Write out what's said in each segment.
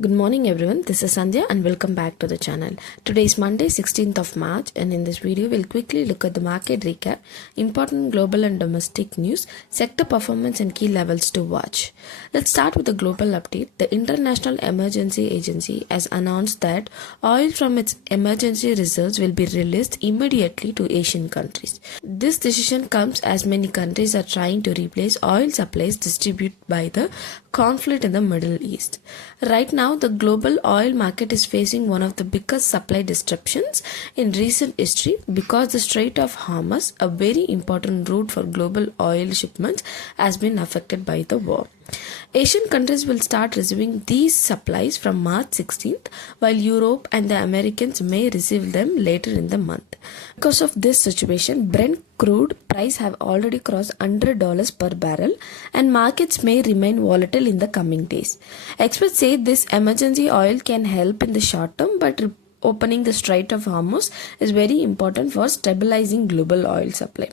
Good morning everyone, this is Sandhya and welcome back to the channel. Today is Monday 16th of March and in this video we'll quickly look at the market recap, important global and domestic news, sector performance and key levels to watch. Let's start with the global update. The International Emergency Agency has announced that oil from its emergency reserves will be released immediately to Asian countries. This decision comes as many countries are trying to replace oil supplies distributed by the conflict in the Middle East. Right now, the global oil market is facing one of the biggest supply disruptions in recent history because the Strait of Hormuz, a very important route for global oil shipments, has been affected by the war. Asian countries will start receiving these supplies from March 16th, while Europe and the Americans may receive them later in the month. Because of this situation, Brent crude price have already crossed $100 per barrel and markets may remain volatile in the coming days. Experts say this emergency oil can help in the short term, but opening the Strait of Hormuz is very important for stabilizing global oil supply.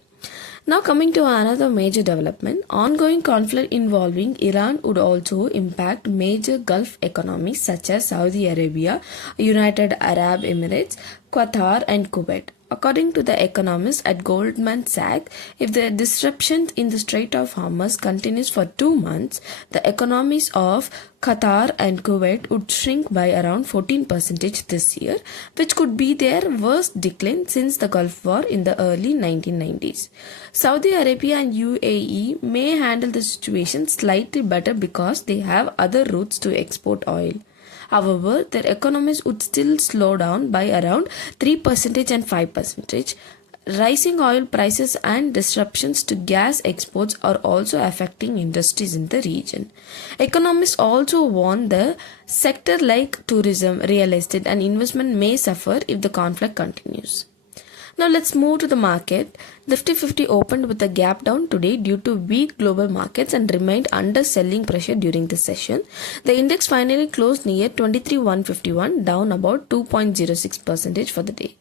Now coming to another major development, ongoing conflict involving Iran would also impact major Gulf economies such as Saudi Arabia, United Arab Emirates, Qatar and Kuwait. According to the economists at Goldman Sachs, if the disruption in the Strait of Hormuz continues for 2 months, the economies of Qatar and Kuwait would shrink by around 14% this year, which could be their worst decline since the Gulf War in the early 1990s. Saudi Arabia and UAE may handle the situation slightly better because they have other routes to export oil. However, their economies would still slow down by around 3% and 5%. Rising oil prices and disruptions to gas exports are also affecting industries in the region. Economists also warn the sector like tourism, real estate and investment may suffer if the conflict continues. Now let's move to the market. Nifty 50 opened with a gap down today due to weak global markets and remained under selling pressure during the session. The index finally closed near 23,151, down about 2.06% for the day.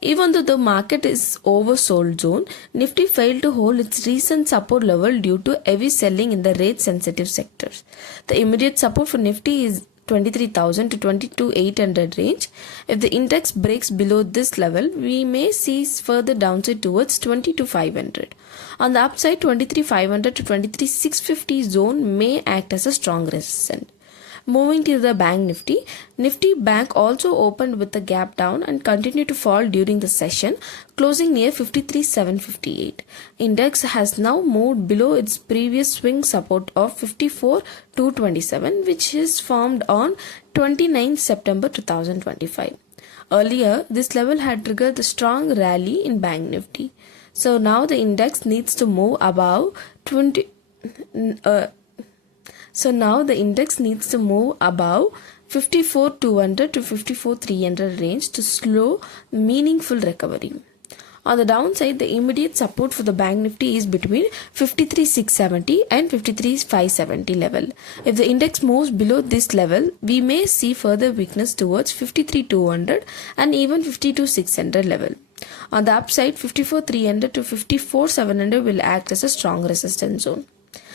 Even though the market is oversold zone, Nifty failed to hold its recent support level due to heavy selling in the rate sensitive sectors. The immediate support for Nifty is 23,000 to 22,800 range. If the index breaks below this level, we may see further downside towards 22,500. On the upside, 23,500 to 23,650 zone may act as a strong resistance. Moving to the Bank Nifty, Nifty Bank also opened with a gap down and continued to fall during the session, closing near 53,758. Index has now moved below its previous swing support of 54,227, which is formed on 29 September 2025. Earlier, this level had triggered the strong rally in Bank Nifty. So now the index needs to move above 54,200 to 54,300 range to slow meaningful recovery. On the downside, the immediate support for the Bank Nifty is between 53,670 and 53,570 level. If the index moves below this level, we may see further weakness towards 53,200 and even 52,600 level. On the upside, 54,300 to 54,700 will act as a strong resistance zone.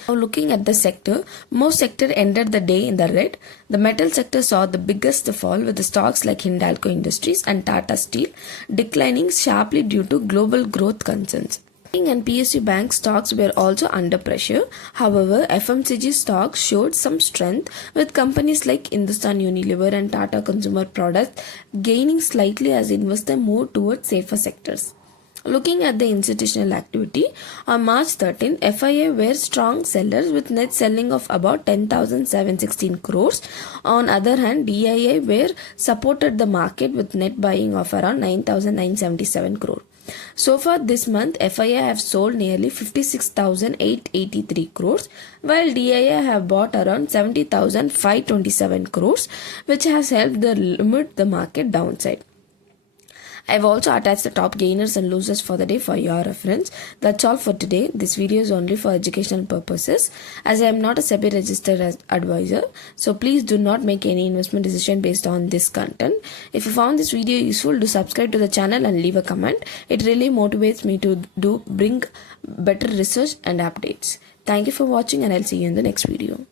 Now looking at the sector, most sector ended the day in the red. The metal sector saw the biggest fall with the stocks like Hindalco Industries and Tata Steel declining sharply due to global growth concerns. And PSU bank stocks were also under pressure. However, FMCG stocks showed some strength with companies like Hindustan Unilever and Tata Consumer Products gaining slightly as investors move towards safer sectors. Looking at the institutional activity, on March 13, FIA were strong sellers with net selling of about 10,716 crores. On other hand, DIA were supported the market with net buying of around 9,977 crore. So far this month, FIA have sold nearly 56,883 crores, while DIA have bought around 70,527 crores, which has helped limit the market downside. I've also attached the top gainers and losers for the day for your reference. That's all for today. This video is only for educational purposes as I am not a SEBI registered advisor. So please do not make any investment decision based on this content. If you found this video useful, do subscribe to the channel and leave a comment. It really motivates me to bring better research and updates. Thank you for watching and I'll see you in the next video.